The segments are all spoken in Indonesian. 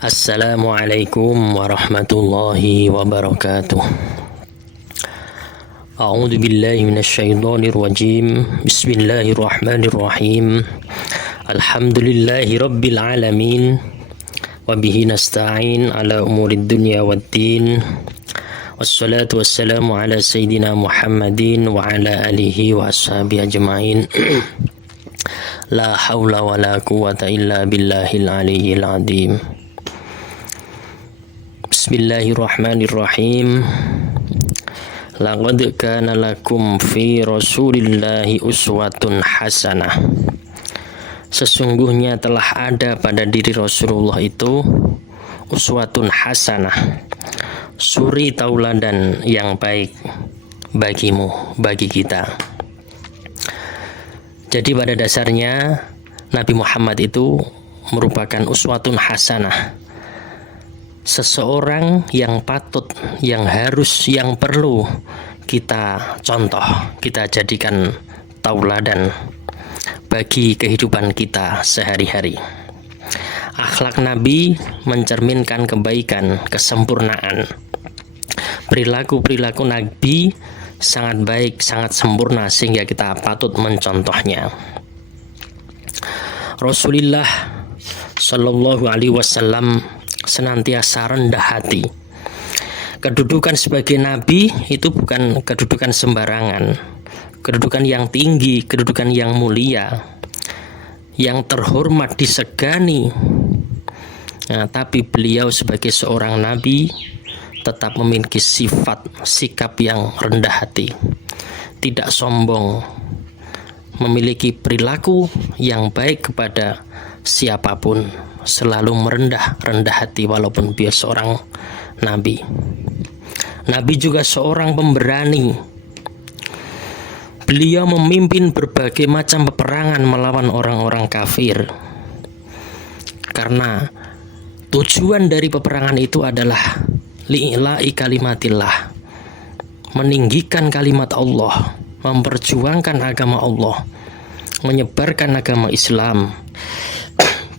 Assalamualaikum warahmatullahi wabarakatuh. A'udzu billahi minasyaitonir rajim. Bismillahirrahmanirrahim. Alhamdulillahi rabbil alamin. Wa bihi nasta'in ala umurid dunya waddin. Wassalatu wassalamu ala sayyidina Muhammadin wa ala alihi wa ashabihi ajma'in. La haula wa la quwata illa billahil aliyyil azim. Bismillahirrahmanirrahim. Laqad kana lakum fi Rasulillahi uswatun hasanah. Sesungguhnya telah ada pada diri Rasulullah itu uswatun hasanah, suri tauladan yang baik bagimu, bagi kita. Jadi pada dasarnya Nabi Muhammad itu merupakan uswatun hasanah, seseorang yang patut, yang harus, yang perlu kita contoh, kita jadikan tauladan bagi kehidupan kita sehari-hari. Akhlak Nabi mencerminkan kebaikan, kesempurnaan. Perilaku-perilaku Nabi sangat baik, sangat sempurna sehingga kita patut mencontohnya. Rasulullah Shallallahu Alaihi Wasallam senantiasa rendah hati. Kedudukan sebagai Nabi itu bukan kedudukan sembarangan, kedudukan yang tinggi, kedudukan yang mulia, yang terhormat, disegani. Nah, tapi beliau sebagai seorang Nabi tetap memiliki sifat, sikap yang rendah hati, tidak sombong, memiliki perilaku yang baik kepada siapapun, selalu rendah hati walaupun dia seorang Nabi. Nabi juga seorang pemberani. Beliau memimpin berbagai macam peperangan melawan orang-orang kafir. Karena tujuan dari peperangan itu adalah li'ila'i kalimatillah, meninggikan kalimat Allah, memperjuangkan agama Allah, menyebarkan agama Islam.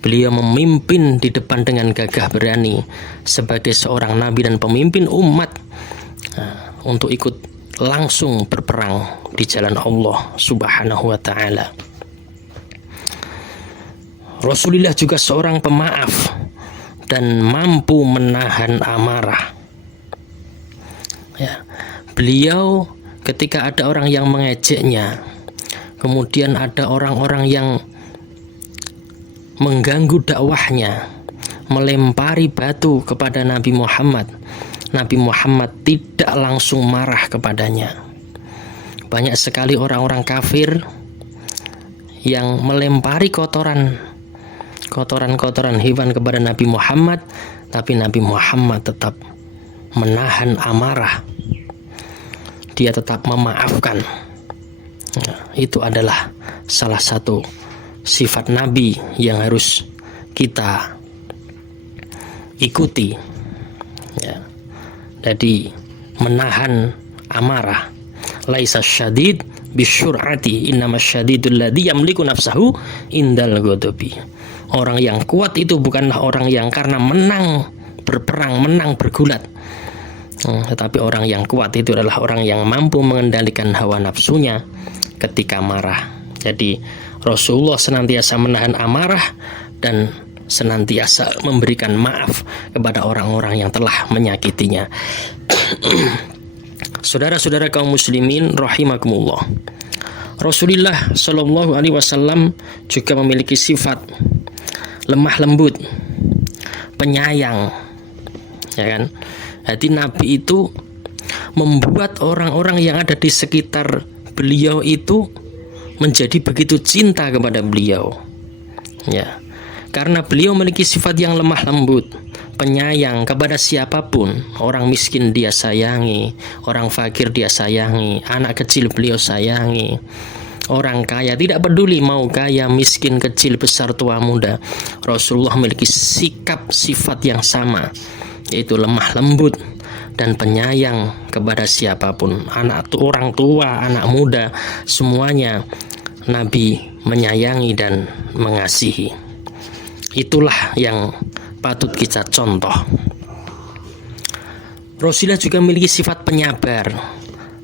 Beliau memimpin di depan dengan gagah berani sebagai seorang nabi dan pemimpin umat untuk ikut langsung berperang di jalan Allah Subhanahu wa ta'ala. Rasulullah juga seorang pemaaf dan mampu menahan amarah. Beliau ketika ada orang yang mengejeknya, kemudian ada orang-orang yang mengganggu dakwahnya, melempari batu kepada Nabi Muhammad, Nabi Muhammad tidak langsung marah kepadanya. Banyak sekali orang-orang kafir yang melempari kotoran hewan kepada Nabi Muhammad, tapi Nabi Muhammad tetap menahan amarah. Dia tetap memaafkan. Itu adalah salah satu sifat Nabi yang harus kita ikuti. Jadi menahan amarah. Laisa syadid bisyur'ati, innamas syadidul ladzi yamliku nafsahu indal ghadabi. Orang yang kuat itu bukanlah orang yang karena menang berperang, menang bergulat. Tetapi orang yang kuat itu adalah orang yang mampu mengendalikan hawa nafsunya ketika marah. Jadi Rasulullah senantiasa menahan amarah dan senantiasa memberikan maaf kepada orang-orang yang telah menyakitinya. Saudara-saudara kaum muslimin rahimakumullah, Rasulullah Shallallahu Alaihi Wasallam juga memiliki sifat lemah lembut, penyayang, ya kan? Jadi Nabi itu membuat orang-orang yang ada di sekitar beliau itu menjadi begitu cinta kepada beliau, ya, karena beliau memiliki sifat yang lemah lembut, penyayang kepada siapapun. Orang miskin dia sayangi, orang fakir dia sayangi, anak kecil beliau sayangi, orang kaya tidak peduli mau kaya, miskin, kecil, besar, tua, muda. Rasulullah memiliki sikap sifat yang sama, yaitu lemah lembut dan penyayang kepada siapapun, orang tua, anak muda, semuanya Nabi menyayangi dan mengasihi. Itulah yang patut kita contoh. Rasulullah juga memiliki sifat penyabar,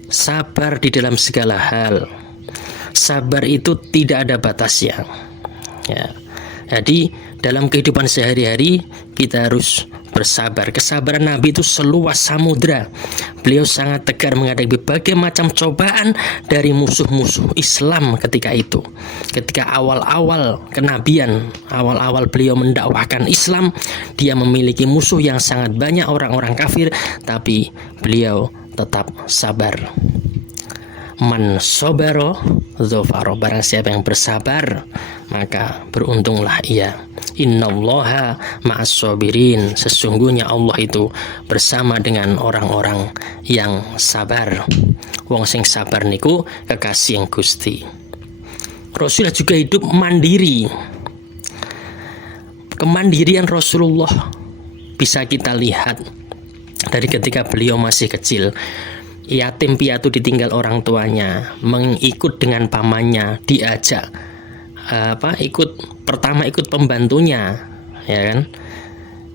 sabar di dalam segala hal. Sabar itu tidak ada batasnya. Ya. Jadi dalam kehidupan sehari-hari kita harus bersabar. Kesabaran Nabi itu seluas samudra. Beliau sangat tegar menghadapi berbagai macam cobaan dari musuh-musuh Islam ketika itu. Ketika awal-awal kenabian, awal-awal beliau mendakwahkan Islam, dia memiliki musuh yang sangat banyak, orang-orang kafir, tapi beliau tetap sabar. Man sobaro dzafaro, barang siapa yang bersabar maka beruntunglah ia. Innallaha ma'as sabirin, sesungguhnya Allah itu bersama dengan orang-orang yang sabar. Wong sing sabar niku kekasih Gusti. Rasulullah juga hidup mandiri. Kemandirian Rasulullah bisa kita lihat dari ketika beliau masih kecil. Yatim piatu ditinggal orang tuanya, mengikut dengan pamannya, diajak ikut pembantunya, ya kan,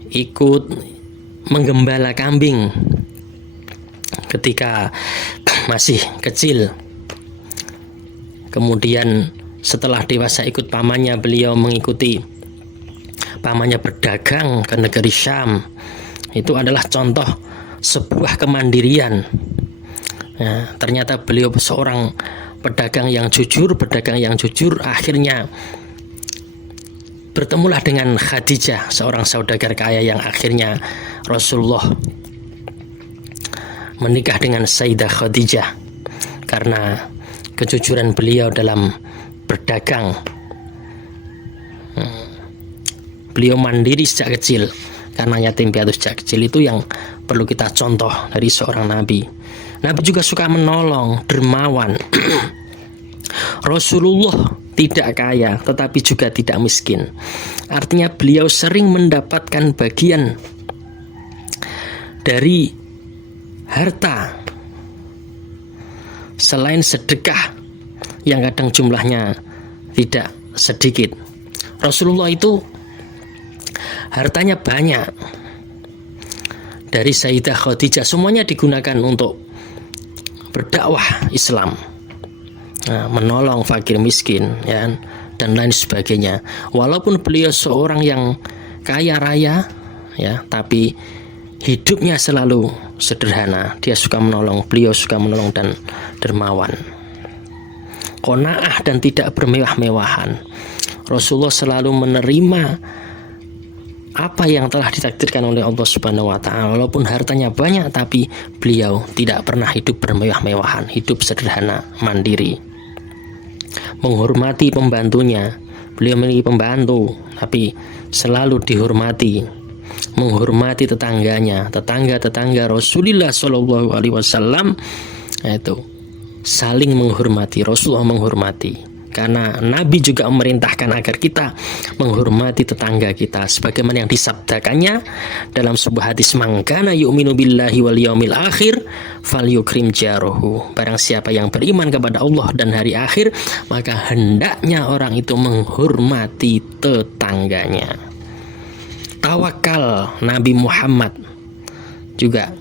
ikut menggembala kambing ketika masih kecil. Kemudian setelah dewasa ikut pamannya, beliau mengikuti pamannya berdagang ke negeri Syam. Itu adalah contoh sebuah kemandirian. Nah, ternyata beliau seorang pedagang yang jujur, akhirnya bertemulah dengan Khadijah, seorang saudagar kaya yang akhirnya Rasulullah menikah dengan Sayyidah Khadijah karena kejujuran beliau dalam berdagang. Beliau mandiri sejak kecil, karena yatim piatu sejak kecil itu yang perlu kita contoh dari seorang nabi. Nabi juga suka menolong, dermawan. Rasulullah tidak kaya tetapi juga tidak miskin. Artinya beliau sering mendapatkan bagian dari harta selain sedekah yang kadang jumlahnya tidak sedikit. Rasulullah itu hartanya banyak. Dari Sayyidah Khadijah semuanya digunakan untuk berdakwah Islam, menolong fakir miskin, ya, dan lain sebagainya. Walaupun beliau seorang yang kaya raya, ya, tapi hidupnya selalu sederhana. Dia suka menolong, beliau suka menolong dan dermawan, qanaah dan tidak bermewah-mewahan. Rasulullah selalu menerima apa yang telah ditakdirkan oleh Allah Subhanahu wa ta'ala. Walaupun hartanya banyak, tapi beliau tidak pernah hidup bermewah-mewahan, hidup sederhana, mandiri. Menghormati pembantunya. Beliau memiliki pembantu, tapi selalu dihormati. Menghormati tetangganya, tetangga Rasulullah Shallallahu Alaihi Wasallam, itu saling menghormati. Rasulullah menghormati. Karena Nabi juga memerintahkan agar kita menghormati tetangga kita, sebagaimana yang disabdakannya dalam sebuah hadis, man kana yu'minu billahi wal yaumil akhir falyukrim jarahu. Barang siapa yang beriman kepada Allah dan hari akhir, maka hendaknya orang itu menghormati tetangganya. Tawakal, Nabi Muhammad juga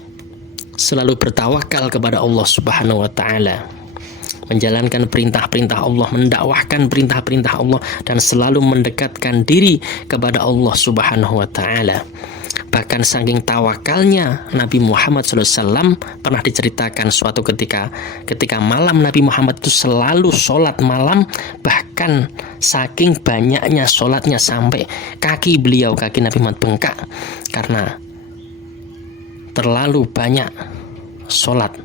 selalu bertawakal kepada Allah Subhanahu wa ta'ala, menjalankan perintah-perintah Allah, mendakwahkan perintah-perintah Allah, dan selalu mendekatkan diri kepada Allah Subhanahu wa ta'ala. Bahkan saking tawakalnya Nabi Muhammad SAW, pernah diceritakan suatu ketika malam Nabi Muhammad itu selalu sholat malam. Bahkan saking banyaknya sholatnya sampai kaki Nabi Muhammad bengkak karena terlalu banyak sholat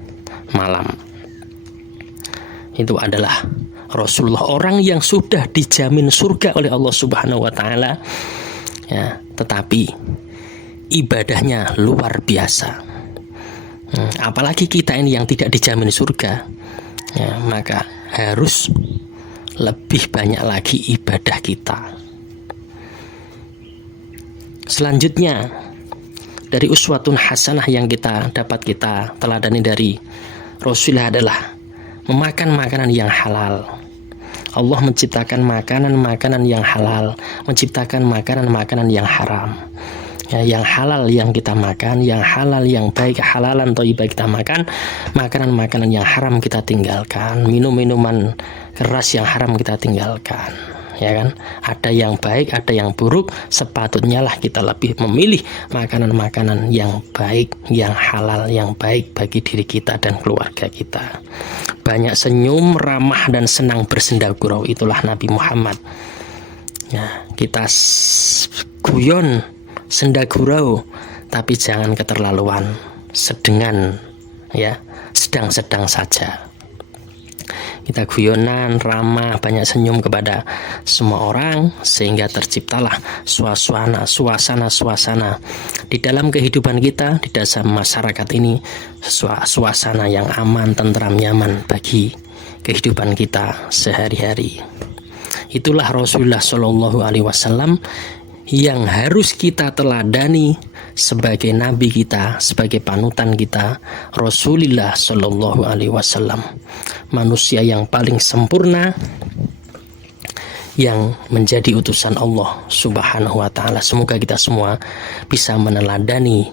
malam. Itu adalah Rasulullah, orang yang sudah dijamin surga oleh Allah Subhanahu wa ta'ala, ya, tetapi ibadahnya luar biasa. Apalagi kita ini yang tidak dijamin surga, ya, maka harus lebih banyak lagi ibadah kita. Selanjutnya, dari uswatun hasanah yang kita teladani dari Rasulullah adalah memakan makanan yang halal. Allah menciptakan makanan-makanan yang halal, menciptakan makanan-makanan yang haram. Ya, yang halal yang kita makan, yang halal yang baik, halalan thayyibah kita makan, makanan-makanan yang haram kita tinggalkan, minum-minuman keras yang haram kita tinggalkan. Ya kan, ada yang baik, ada yang buruk, sepatutnya lah kita lebih memilih makanan-makanan yang baik, yang halal, yang baik bagi diri kita dan keluarga kita. Banyak senyum, ramah dan senang bersenda gurau, itulah Nabi Muhammad. Ya, kita guyon, senda gurau, tapi jangan keterlaluan, sedengan, ya, sedang-sedang saja. Kita guyonan, ramah, banyak senyum kepada semua orang, sehingga terciptalah suasana di dalam kehidupan kita, di dalam masyarakat ini, suasana yang aman, tentram, nyaman bagi kehidupan kita sehari-hari. Itulah Rasulullah Shallallahu Alaihi Wasallam yang harus kita teladani sebagai nabi kita, sebagai panutan kita, Rasulullah Shallallahu Alaihi Wasallam, manusia yang paling sempurna, yang menjadi utusan Allah Subhanahu wa Ta'ala. Semoga kita semua bisa meneladani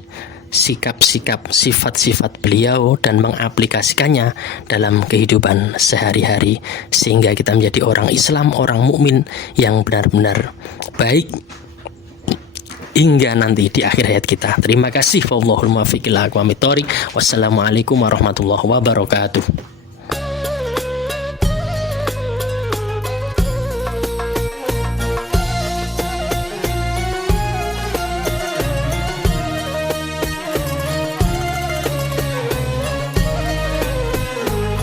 sikap-sikap, sifat-sifat beliau dan mengaplikasikannya dalam kehidupan sehari-hari, sehingga kita menjadi orang Islam, orang mukmin yang benar-benar baik hingga nanti di akhir hayat kita. Terima kasih. Wallahul muwaffiq ila aqwamit thoriq. Wassalamualaikum warahmatullahi wabarakatuh.